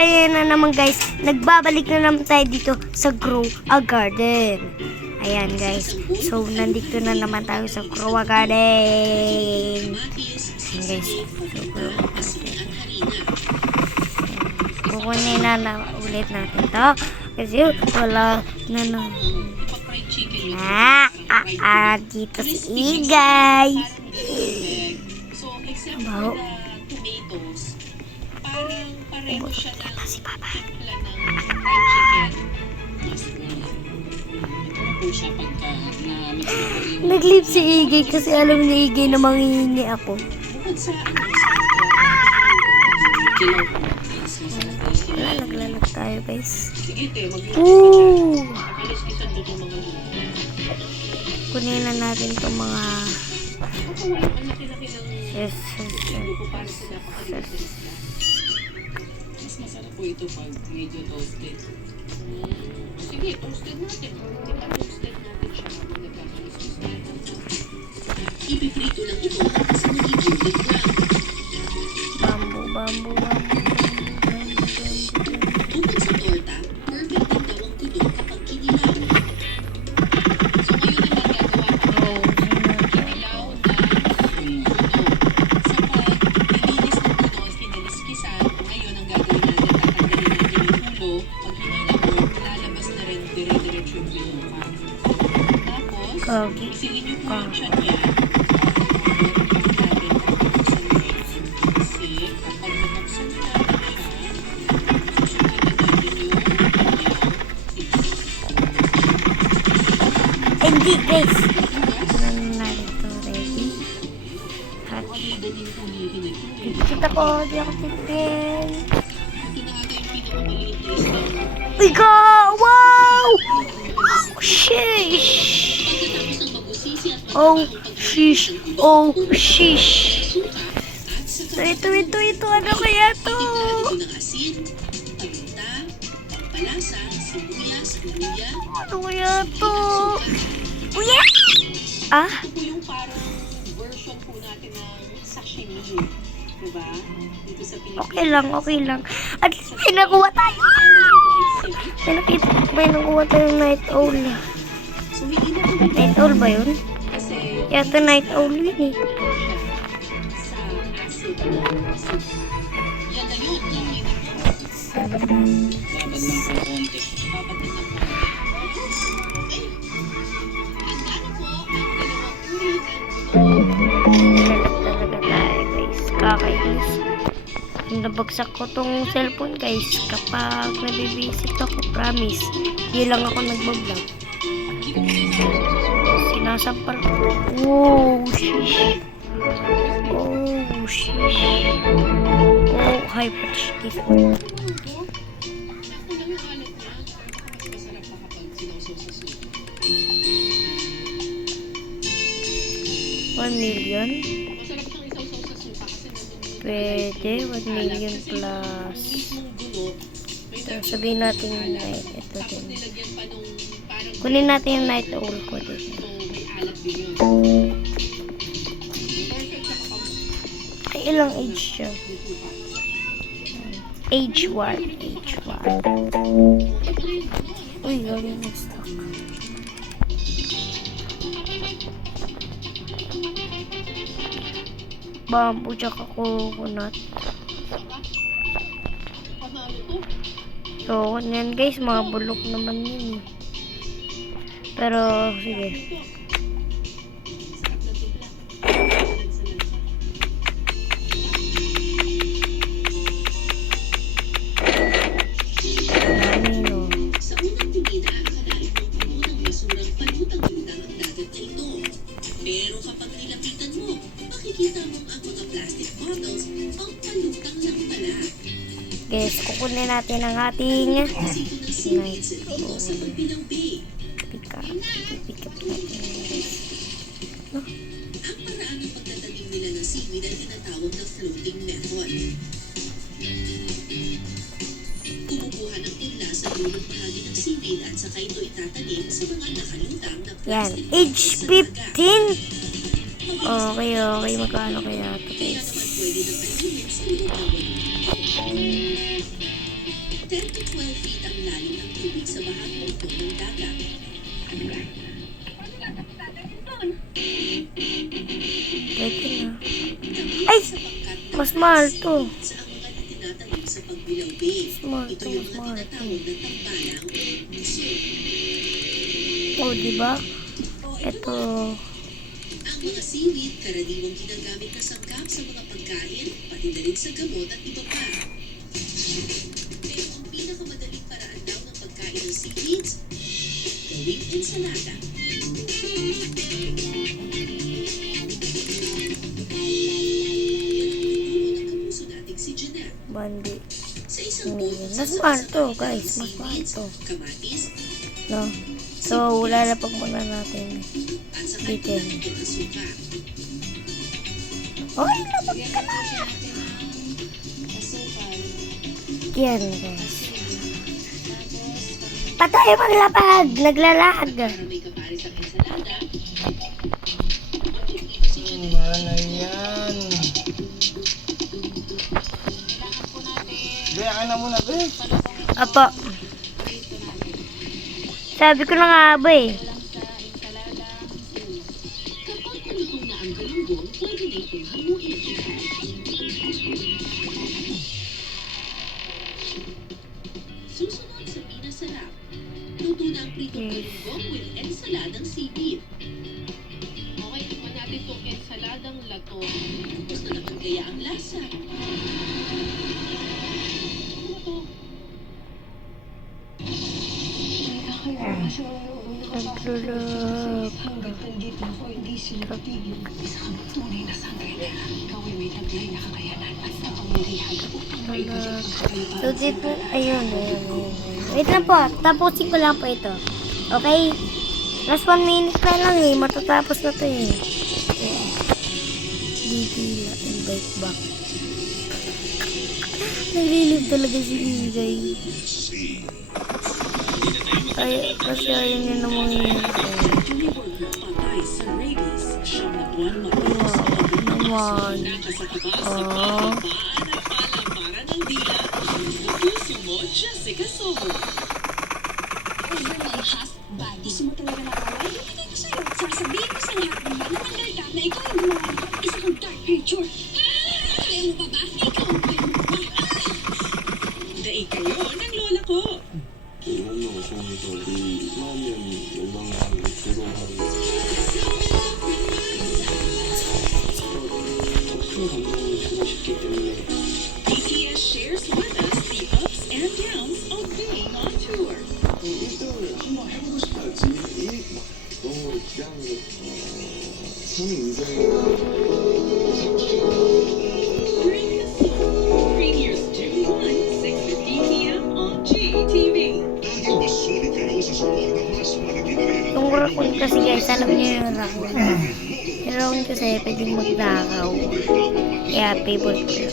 kaya na naman guys, nagbabalik na naman tayo dito sa Grow a Garden. Ayan guys, so nandito na naman tayo sa Grow a Garden. Ayan guys, so Grow a Garden. Kukunin na ulit natin to kasi wala na dito si Igay. Baho. Ubusot yata si Papa. Nag-leave si Igay kasi alam ni Igay na manghihingi ako. Lalag tayo guys. Kunin na natin itong mga mas masarap po ito pag medyo toasted. Sige, toasted natin. Toasted natin siya pag nagkakalis-lis natin. Ipiprito lang ito sa magiging background. Bamboo. Tungkol sa torta, perfect din daw ang kudo kapag kinilaw. So ngayon naman gagawa ko kinilaw na kudo. Sa paglilinis ng kudo, kinaliskisan, ngayon ang gagawin natin, tatanggalin natin yung ulo. Pag hinilabor, lalabas na rin dire-diretso yung binuka. Tapos, isilin nyo po yung tiyan niya. Hindi guys. Ano na ito ready? Kita ko, di ako titin. Ikaw! Wow! Sheesh! Oh, sheesh! Oh, sheesh! Ito, ano kaya to? Ano kaya to? Uya! Ah? Ito po yung parang version po natin ng sashimi. Diba? Dito sa Pilipinas. Okay lang. At least may nakuha tayo. May nakuha tayong night owl. So, hindi na po Night owl ba yun? kasi Yata night owl yun eh. sa acid soup. Yan na yun. Hindi na po. Babad lang po konti. Babad lang po konti. Okay. Handa na po ang dalawang uri ng Talaga tayo guys. Kakainis. Nabagsak ko tong cellphone guys. Kapag nabibisit ako, promise. Di lang ako nagbablog. Sinasampal ko. Oh, shish. Oh, shish. Oh, hyper-stiff. $1 million? Pwede, 1 million plus. Sabihin natin ito din. Kunin natin yung night owl ko dito. Ay, ilang age siya? Age 1. Uy, galing nag-stock. Bamboo tsaka coconut. So, yan guys, mga bulok naman yun. Pero, sige. Sa unang tingin, akalain mo puno ng basurang palutang lutang ang dagat na ito. Pero kapag nilapitan mo, makikita mo ang mga plastic bottles pang palutang lang pala. Guys, kukunin natin ang ating Isip ng seaweeds dito sa Magbilang Bay. pick up natin. Ang paraan ng pagtatanim nila ng seaweed ay tinatawag na floating method. Kumukuha ng punla sa dulong bahagi ng seaweed at saka ito itatanim sa mga nakalutang na Yan, plastic age bottles sa dagat. 15. Okay. Magkano kaya ito Kaya guys? naman pwede ng tanimin sa loob ng 1 year. 10 to 12 feet ang lalim ng tubig sa bahaging ito ng dagat. Pwede na. Ay! Mas mahal to. Sa ang mga itinatanim sa Pagbilaw Bay. Small Ito to, yung small mga to. tinatawag na tambalang o buso. Oh, diba? Ito. Ang mga seaweed karaniwang ginagamit na sangkap sa mga pagkain, pati na rin sa gamot at iba pa. Pero ang pinakamadaling paraan daw ng pagkain ng seaweeds, gawing ensalada. Yan ang tinuturo ng kapuso nating si Jeanette. Bandi. Sa isang bowl, Mas mahal to, guys. Mas mahal to. kamatis, No? So, lalapag muna natin. at sa Dito. kanya ng suka. Okay, lapag ka na. Yan, guys. Patay maglapag! Naglalag! Para may kaparis ang ensalada, Mana yan? Gaya na muna, be. Apo. Sabi ko na nga ba eh. kapag kuluto na ang galunggong, pwede na itong hamuin. Susunod sa pinasarap. Luto na ang pritong galunggong with ensaladang seaweed. Okay, tikman natin itong ensaladang lato. Gusto naman kaya ang lasa. Ano ba to? Naglalag. Hanggat nandito ako, hindi sila titigil. Isa kang tunay na sangre. Ikaw ay may taglay na kakayanan at nakamulihan upang maibalik ang kapayapaan So, dito, ayun. Wait lang po, tapusin ko lang po ito. Okay? Last 1 minute na lang eh, matatapos na to eh. Didila, invite back. Naglilib talaga si Igay. Ay, kasi ayaw niya namang yun. Patay sa rabies. Siyang na buwan matapos sa Naman. nakasakabas sa Oh. pagkakabaan at palaparan ng dila. Kapuso mo, Jessica Soho. Over my half body. Gusto mo talaga nakaway? Ibigay ko sa'yo. Sasabihin ko sa lahat ng manananggal ka na ikaw ang gumawa nito. Isa kang dark creature. Kaya mo pa ba? Ikaw ang kaya mo pa. Daig kayo ng lola ko. 엄마가 좋으니까 우리 마음이 영광하고 조롱하고 더큰 감정을 주고 싶기 때문에 BTS shares with us the ups and downs of being on tour. 1등을 한번 해보고 싶었지 너무 기대하는 거 형이 인생이나 Bring the soul. Premieres June 1, 6:50 p.m. on GTV. Yung raccoon kasi guys, alam niyo yung raccoon. Yung raccoon kasi pwedeng magnakaw. Kaya favorite ko yun.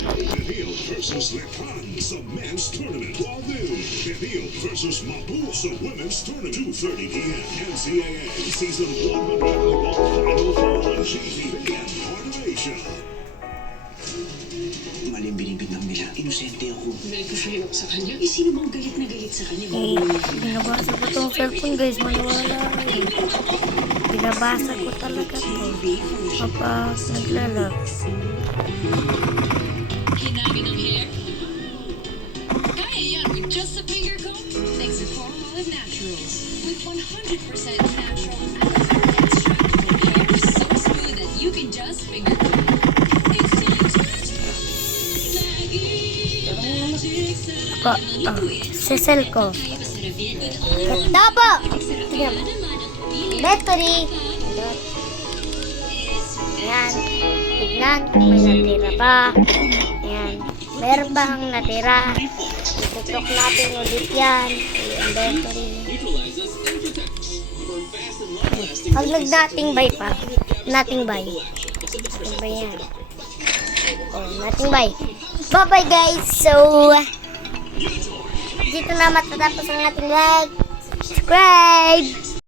Versus Lekans, the men's tournament. 12 noon. Benil versus Mapus, the women's tournament. 2:30 p.m. NCAA Season 100 Final Four on GTV and Heart Mali ang binibintang nila. Inosente ako. Dahil ko sa'yo sa kanya. Eh, sino bang galit na galit sa kanya? Eh, binabasa ko tong cellphone guys, maniwala kayo. Binabasa ko talaga to. Kapag naglalag. Hinagin ang hair? Kaya yan with just a finger comb. Thanks to Formula Naturals. With 100% natural and extractable hair so smooth that you can just finger comb. It's time to Pa, sisel ko. Ito po! Tignan mo. Battery. Ayan. Tignan kung may natira pa. Ayan. Meron bang natira? Itutok natin ulit yan. Ayan, battery. Pag nagdating by pa. Nothing by. Nothing by yan. Oh, nothing by. Bye-bye guys. So, dito na matatapos ang ating vlog. Subscribe!